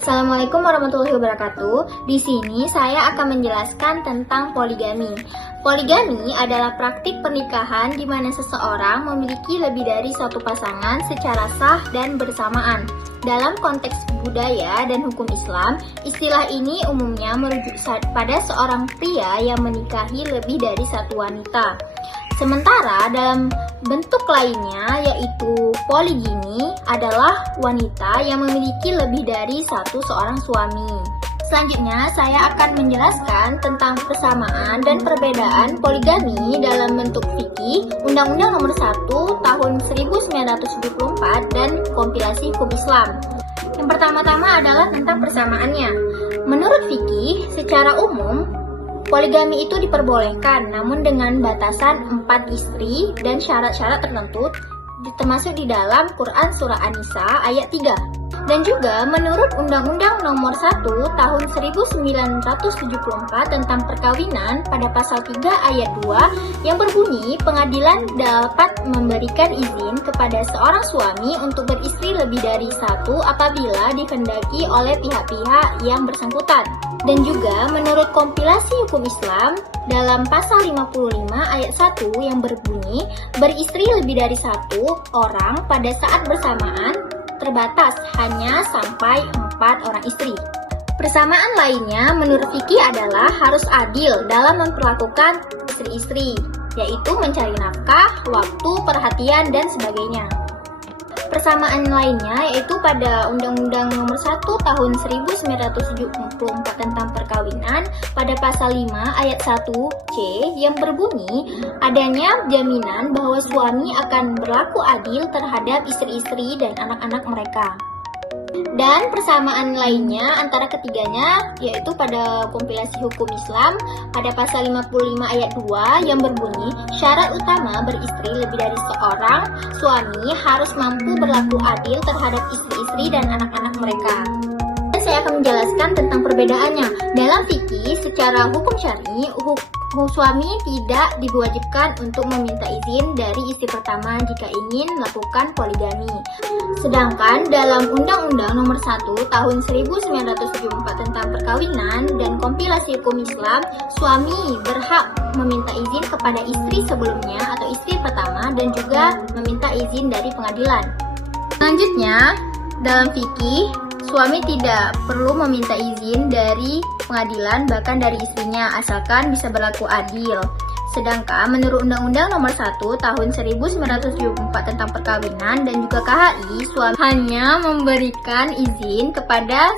Assalamualaikum warahmatullahi wabarakatuh. Di sini saya akan menjelaskan tentang poligami. Poligami adalah praktik pernikahan di mana seseorang memiliki lebih dari satu pasangan secara sah dan bersamaan. Dalam konteks budaya dan hukum Islam, istilah ini umumnya merujuk pada seorang pria yang menikahi lebih dari satu wanita. Sementara dalam bentuk lainnya yaitu poligami adalah wanita yang memiliki lebih dari seorang suami. Selanjutnya saya akan menjelaskan tentang persamaan dan perbedaan poligami dalam bentuk fikih Undang-Undang Nomor 1 Tahun 1974 dan kompilasi hukum Islam. Yang pertama-tama adalah tentang persamaannya. Menurut fikih, secara umum poligami itu diperbolehkan, namun dengan batasan 4 istri dan syarat-syarat tertentu, termasuk di dalam Quran Surah An-Nisa ayat 3. Dan juga menurut Undang-Undang Nomor 1 Tahun 1974 tentang perkawinan pada pasal 3 ayat 2 yang berbunyi pengadilan dapat memberikan izin kepada seorang suami untuk beristri lebih dari satu apabila dikehendaki oleh pihak-pihak yang bersangkutan. Dan juga menurut kompilasi hukum Islam dalam pasal 55 ayat 1 yang berbunyi beristri lebih dari satu orang pada saat bersamaan terbatas hanya sampai 4 orang istri. Persamaan lainnya menurut fikih adalah harus adil dalam memperlakukan istri-istri, yaitu mencari nafkah, waktu, perhatian, dan sebagainya. Persamaan lainnya yaitu pada Undang-Undang Nomor 1 Tahun 1974 tentang perkawinan pada pasal 5 ayat 1C yang berbunyi adanya jaminan bahwa suami akan berlaku adil terhadap istri-istri dan anak-anak mereka. Dan persamaan lainnya antara ketiganya yaitu pada kompilasi hukum Islam pada pasal 55 ayat 2 yang berbunyi syarat utama beristri lebih dari seorang suami harus mampu berlaku adil terhadap istri-istri dan anak-anak mereka. Dan saya akan menjelaskan tentang perbedaannya. Dalam fikih secara hukum syar'i, suami tidak diwajibkan untuk meminta izin dari istri pertama jika ingin melakukan poligami. Sedangkan dalam Undang-Undang Nomor 1 Tahun 1974 tentang perkawinan dan kompilasi hukum Islam, suami berhak meminta izin kepada istri sebelumnya atau istri pertama dan juga meminta izin dari pengadilan. Selanjutnya, dalam fikih, suami tidak perlu meminta izin dari pengadilan bahkan dari istrinya asalkan bisa berlaku adil. Sedangkan menurut Undang-Undang Nomor 1 Tahun 1974 tentang perkawinan dan juga KHI, suami hanya memberikan izin kepada